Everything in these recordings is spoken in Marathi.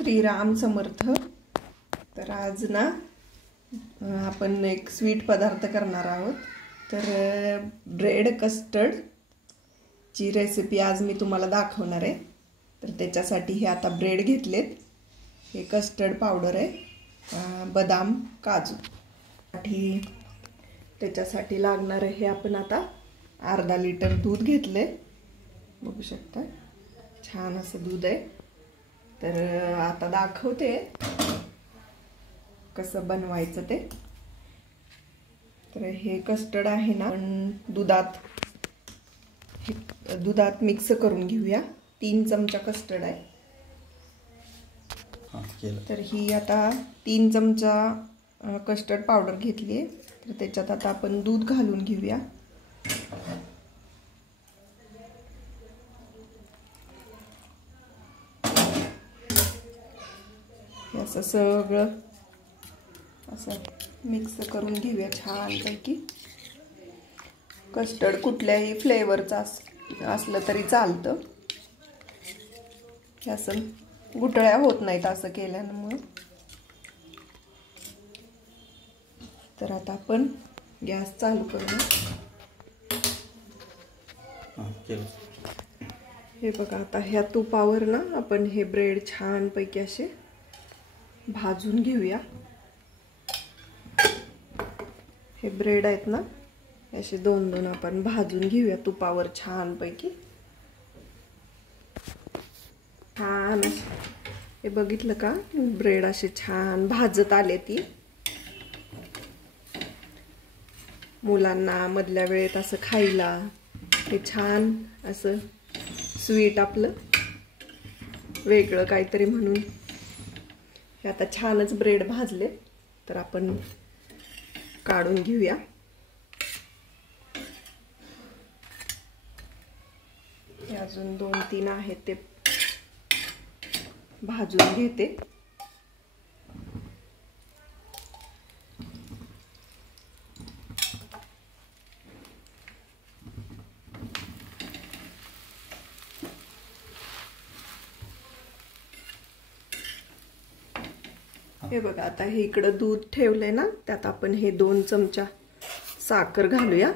श्रीराम समर्थ। तर आज ना आपण एक स्वीट पदार्थ करणार आहोत। तर ब्रेड कस्टर्ड ची रेसिपी आज मी तुम्हाला दाखवणार आहे। तर त्याच्यासाठी हे आता ब्रेड घेतलेत, हे कस्टर्ड पावडर आहे, बदाम काजू साठी त्याच्यासाठी लागणार आहे। हे आपण आता अर्धा लिटर दूध घेतले, बघू शकता छान असं दूध आहे। तर आता दाखवते कसं बनवायचं ते। तर हे कस्टर्ड आहे ना, दुधात मिक्स करून घेऊया। 3 चमचा कस्टर्ड आहे। तर ही आता 3 चमचा कस्टर्ड पावडर घेतली आहे। तर त्याच्यात आता आपण दूध घालून घेऊया। असं सगळं असं मिक्स करून घेऊया छान पैकी। कस्टर्ड कुठल्याही फ्लेवरचा असलं तरी चालतं, असं गुठळ्या होत नाहीत असं केल्यामुळे। तर आता आपण गॅस चालू करूया। हे बघा, आता ह्या तुपावर ना आपण हे ब्रेड छान पैकी असे भाजून घेऊया। हे ब्रेड आहेत ना, असे 2-2 आपण भाजून घेऊया तुपावर छान पैकी। छान हे बघितलं का, ब्रेड असे छान भाजत आले। ती मुलांना मधल्या वेळेत असं खायला हे छान असं स्वीट आपलं वेगळं काहीतरी म्हणून। हे आता छानच ब्रेड भाजले, तर आपण काढून घेऊया। हे अजून 2-3 आहेत, ते भाजून घेते। हे बघा, आता हे इकडं दूध ठेवलंय ना, त्यात आपण हे 2 चमचा साखर घालूया।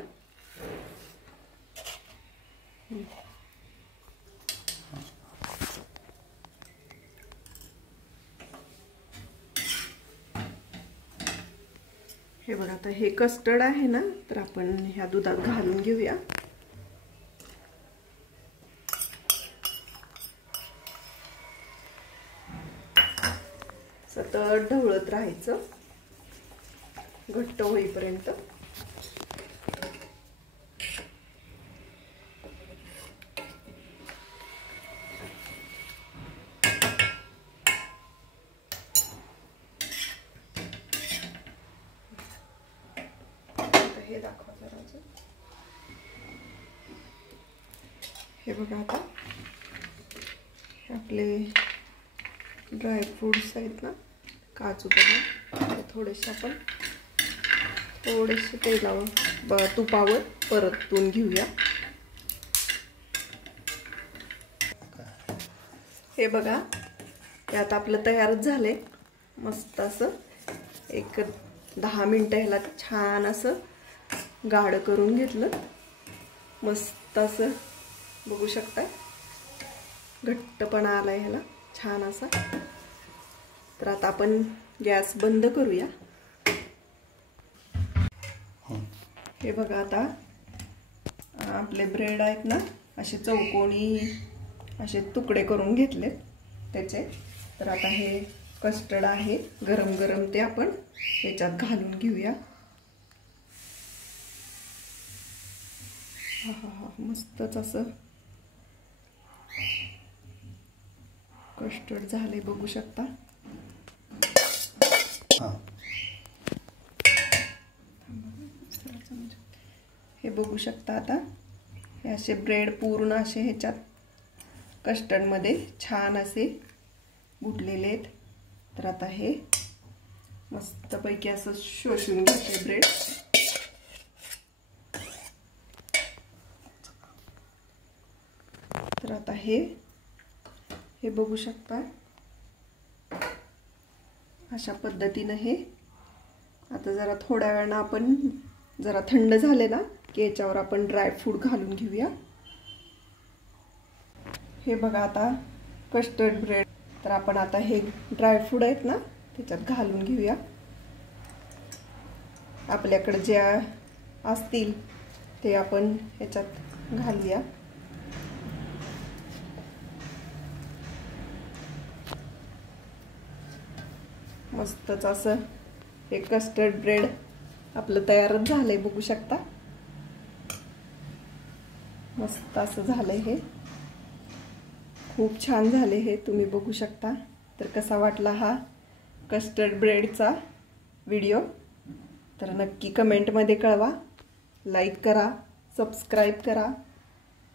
हे बघा, आता हे कस्टर्ड आहे ना, तर आपण ह्या दुधात घालून घेऊया। सतत ढवळत राहायचं घट्ट होईपर्यंत। हे दाखवा जरा। हे बघा, आता आपले ड्राय फ्रूट्स आहेत ना, काजू बदाम, थोडेसे आपण थोडेसे तेलावर तुपावर परतून घेऊया। हे बघा, हे आता आपलं तयारच झालंय। मस्त असं एक 10 मिनिटं ह्याला छान असं गाढ करून घेतलं। मस्त असं बघू शकताय, घट्टपणा आलाय ह्याला छान असा। तर आता आपण गॅस बंद करूया। हे बघा, आता आपले ब्रेड आहेत ना, असे चौकोनी असे तुकडे करून घेतले त्याचे। तर आता हे कस्टर्ड आहे गरम गरम, ते आपण याच्यात घालून घेऊया। मस्तच असं कस्टर्ड झाले, बघू शकता। हे बघू शकता, आता हे असे ब्रेड पूर्ण असे ह्याच्यात कस्टर्ड मध्ये छान असे बुडलेले आहेत। तर आता हे मस्त पैकी असं शोषून घेते ब्रेड। तर आता हे बघू शकता, अशा पद्धतीनं हे आता जरा थोड्या वेळानं आपण जरा थंड झाले ना की याच्यावर आपण ड्रायफ्रूट घालून घेऊया. हे बघा आता कस्टर्ड ब्रेड. तर आपण आता हे ड्रायफ्रूट आहेत ना त्याच्यात घालून घेऊया. आपल्याकडे जे असतील ते आपण ह्याच्यात घालूया. मस्तच असं हे कस्टर्ड ब्रेड आपलं तयारच झालंय, बघू शकता. मस्त असं झालंय हे, खूप छान झाले हे, तुम्ही बघू शकता. तर कसा वाटला हा कस्टर्ड ब्रेडचा व्हिडिओ तर नक्की कमेंटमध्ये कळवा. लाईक करा, सबस्क्राईब करा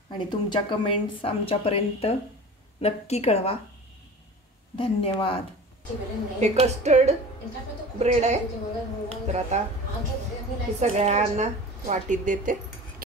आणि तुमच्या कमेंट्स आमच्यापर्यंत नक्की कळवा. धन्यवाद. हे कस्टर्ड ब्रेड आहे. तर आता हे सगळ्यांना वाटीत देते.